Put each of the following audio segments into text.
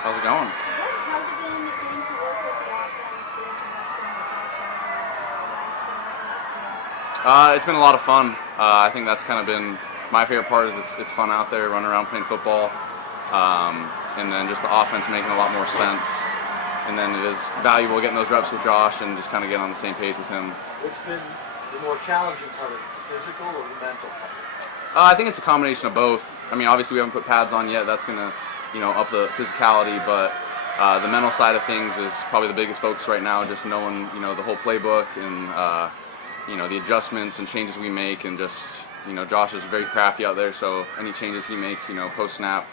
How's it going? How's it been getting to work with the offense, facing up some protection, It's been a lot of fun. I think that's kind of been my favorite part. Is it's fun out there, running around playing football, and then just the offense making a lot more sense. And then it is valuable getting those reps with Josh and just kind of getting on the same page with him. What's been the more challenging part, the physical or the mental part? I think it's a combination of both. I mean, obviously we haven't put pads on yet. That's gonna, up the physicality, but the mental side of things is probably the biggest focus right now. Just knowing, the whole playbook and the adjustments and changes we make, and just, Josh is very crafty out there. So any changes he makes, post snap,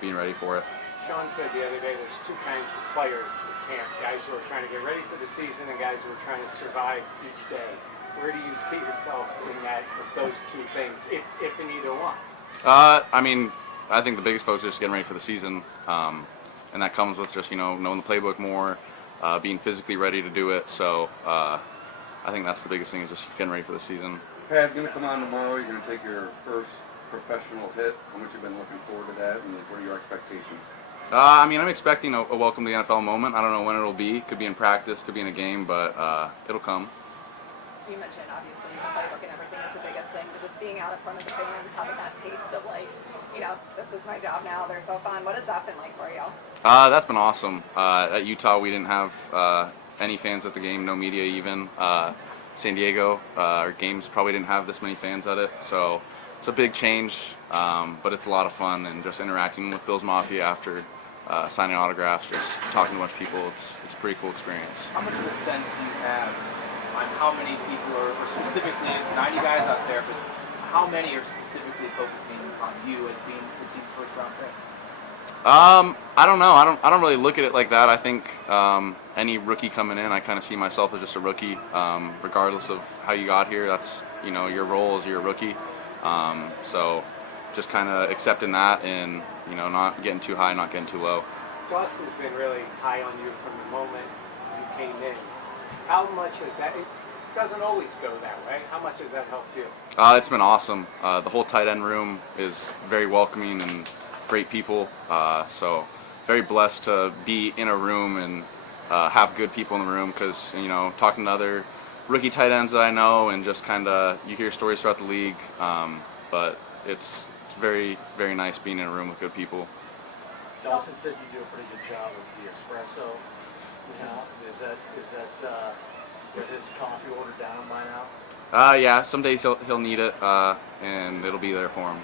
being ready for it. Sean said the other day there's two kinds of players in camp, guys who are trying to get ready for the season and guys who are trying to survive each day. Where do you see yourself doing that with those two things, if in either one? I think the biggest focus is just getting ready for the season, and that comes with just, knowing the playbook more, being physically ready to do it. So I think that's the biggest thing, is just getting ready for the season. Pad's going to come on tomorrow. You're going to take your first professional hit. How much you've been looking forward to that, and what are your expectations? I'm expecting a welcome to the NFL moment. I don't know when it'll be. Could be in practice, could be in a game, but it'll come. You mentioned obviously the playbook and everything is the biggest thing, but just being out in front of the fans, having that taste of this is my job now, they're so fun. What has that been like for you? That's been awesome. At Utah, we didn't have any fans at the game, no media even. San Diego, our games probably didn't have this many fans at it, so it's a big change, but it's a lot of fun, and just interacting with Bills Mafia after signing autographs, just talking to a bunch of people, it's a pretty cool experience. How much of a sense do you have on how many people are, or specifically 90 guys out there, but how many are specifically focusing on you as being the team's first round pick? I don't know. I don't really look at it like that. I think any rookie coming in, I kind of see myself as just a rookie, regardless of how you got here. That's your role as you're a rookie. So just kind of accepting that, and not getting too high, not getting too low. Dawson's been really high on you from the moment you came in. How much has that? It doesn't always go that way. How much has that helped you? It's been awesome. The whole tight end room is very welcoming and great people. So very blessed to be in a room and have good people in the room, because talking to other rookie tight ends that I know, and just kind of you hear stories throughout the league. But it's very, very nice being in a room with good people. Dalton said you do a pretty good job of the espresso. Is that with his coffee ordered down by now? Yeah, some days he'll need it, and it'll be there for him.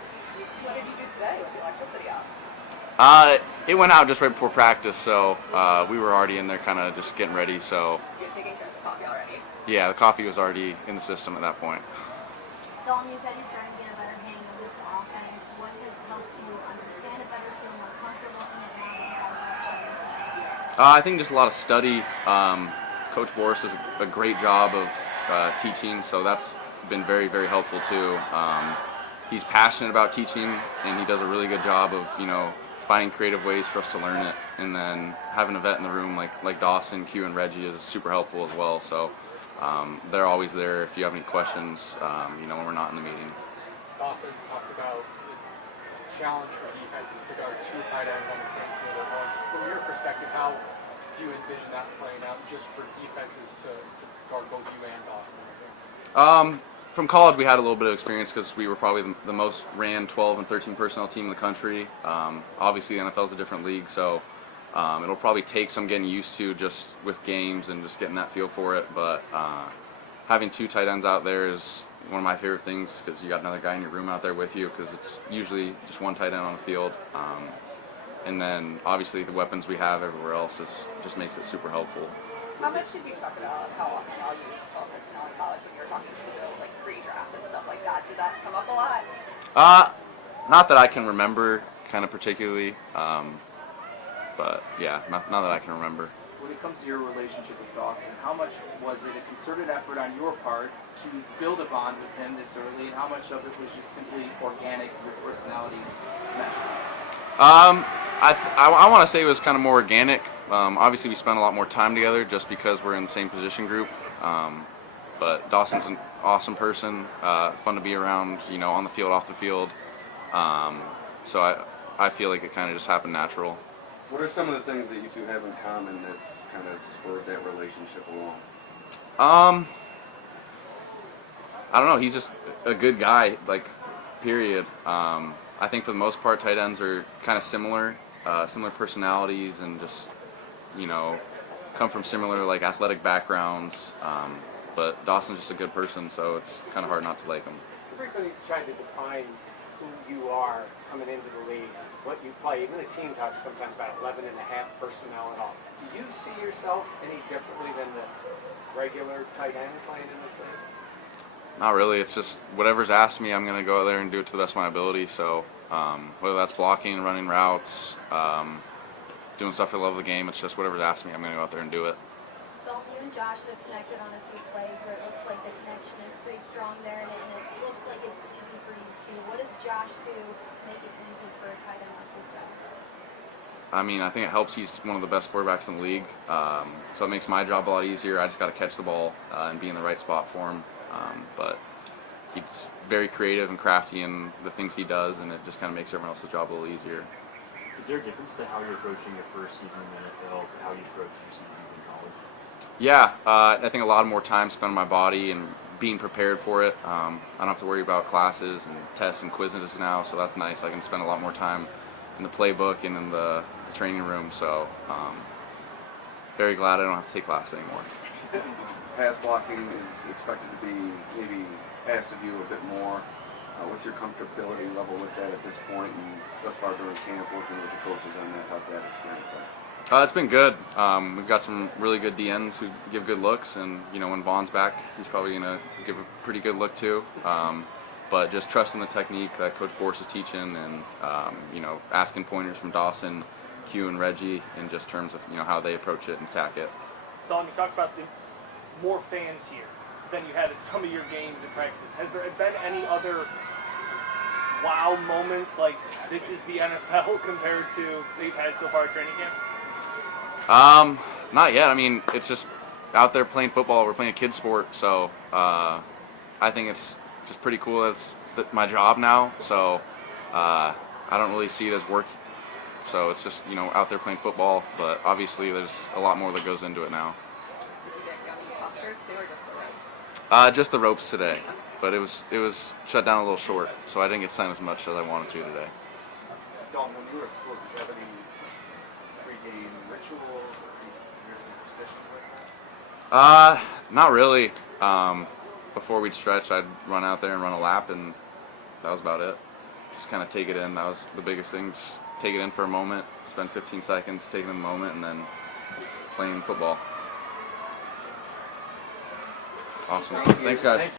What did you do today with the electricity out? It went out just right before practice, so we were already in there kind of just getting ready. So You're taking care of the coffee already? yeah, the coffee was already in the system at that point. Dalton, you said you're starting to get a better hang of this offense. What has helped you understand it better, feel more comfortable in it now that you guys are? I think just a lot of study. Coach Boris does a great job of teaching, so that's been very, very helpful too. He's passionate about teaching, and he does a really good job of finding creative ways for us to learn it. And then having a vet in the room like Dawson, Q, and Reggie is super helpful as well. So they're always there if you have any questions. When we're not in the meeting. Dawson talked about the challenge for defenses to guard two tight ends on the same field at once. From your perspective, how do you envision that playing out just for defenses to guard both you and Dawson? From college, we had a little bit of experience because we were probably the most ran 12 and 13 personnel team in the country. Obviously, the NFL is a different league, so it'll probably take some getting used to just with games and just getting that feel for it. But having two tight ends out there is one of my favorite things, because you got another guy in your room out there with you, because it's usually just one tight end on the field. And then obviously the weapons we have everywhere else just makes it super helpful. How much did you talk about how often y'all use 12 personnel in college when you were talking to the Bills, like pre-draft and stuff like that? Did that come up a lot? Not that I can remember, kind of particularly, but yeah, not that I can remember. When it comes to your relationship with Dawson, how much was it a concerted effort on your part to build a bond with him this early, and how much of it was just simply organic, your personalities meshed? I want to say it was kind of more organic. Obviously, we spent a lot more time together just because we're in the same position group. But Dawson's an awesome person, fun to be around, on the field, off the field. So I feel like it kind of just happened natural. What are some of the things that you two have in common that's kind of spurred that relationship along? I don't know. He's just a good guy, like, period. I think for the most part, tight ends are kind of similar, similar personalities, and just, you know, come from similar, like, athletic backgrounds. But Dawson's just a good person, so it's kind of hard not to like him. Everybody's trying to define who you are coming into the league, what you play. Even the team talks sometimes about 11 and a half personnel and all. Do you see yourself any differently than the regular tight end playing in this league? Not really. It's just whatever's asked me, I'm going to go out there and do it to the best of my ability. So whether that's blocking, running routes, doing stuff for the love of the game, it's just whatever's asked me, I'm going to go out there and do it. Dalton, you and Josh have connected on a few plays where it looks like the connection is pretty strong there, and it looks like it's easy for you too. What does Josh do to make it easy for a tight end like yourself? I mean, I think it helps. He's one of the best quarterbacks in the league, so it makes my job a lot easier. I just got to catch the ball and be in the right spot for him. But he's very creative and crafty in the things he does, and it just kind of makes everyone else's job a little easier. Is there a difference to how you're approaching your first season in the NFL to how you approach your seasons in college? Yeah, I think a lot more time spent on my body and being prepared for it. I don't have to worry about classes and tests and quizzes now, so that's nice. I can spend a lot more time in the playbook and in the training room, so very glad I don't have to take classes anymore. Pass blocking is expected to be maybe asked of you a bit more. What's your comfortability level with that at this point, and thus far during camp, working with the coaches on that? How's that experience been? It's been good. We've got some really good DNs who give good looks, and you know, when Vaughn's back, he's probably going to give a pretty good look too. But just trusting the technique that Coach Force is teaching, and you know, asking pointers from Dawson, Q, and Reggie in just terms of, you know, how they approach it and attack it. Don, you talked about the more fans here than you had at some of your games and practices. Has there been any other wow moments like this is the NFL compared to that you've had so far at training camp? Not yet. I mean, it's just out there playing football. We're playing a kid sport, so I think it's just pretty cool. It's my job now, so I don't really see it as work. So it's just, you know, out there playing football, but obviously there's a lot more that goes into it now. Did you get gummy clusters too, or just the ropes? Just the ropes today, but it was shut down a little short, so I didn't get signed as much as I wanted to today. Dalton, when you were at school, did you have any pre-game rituals or weird superstitions like that? Not really. Before we'd stretch, I'd run out there and run a lap, and that was about it. Just kind of take it in. That was the biggest thing. Just take it in for a moment, spend 15 seconds, take it in the moment, and then playing football. Awesome. Thanks, guys.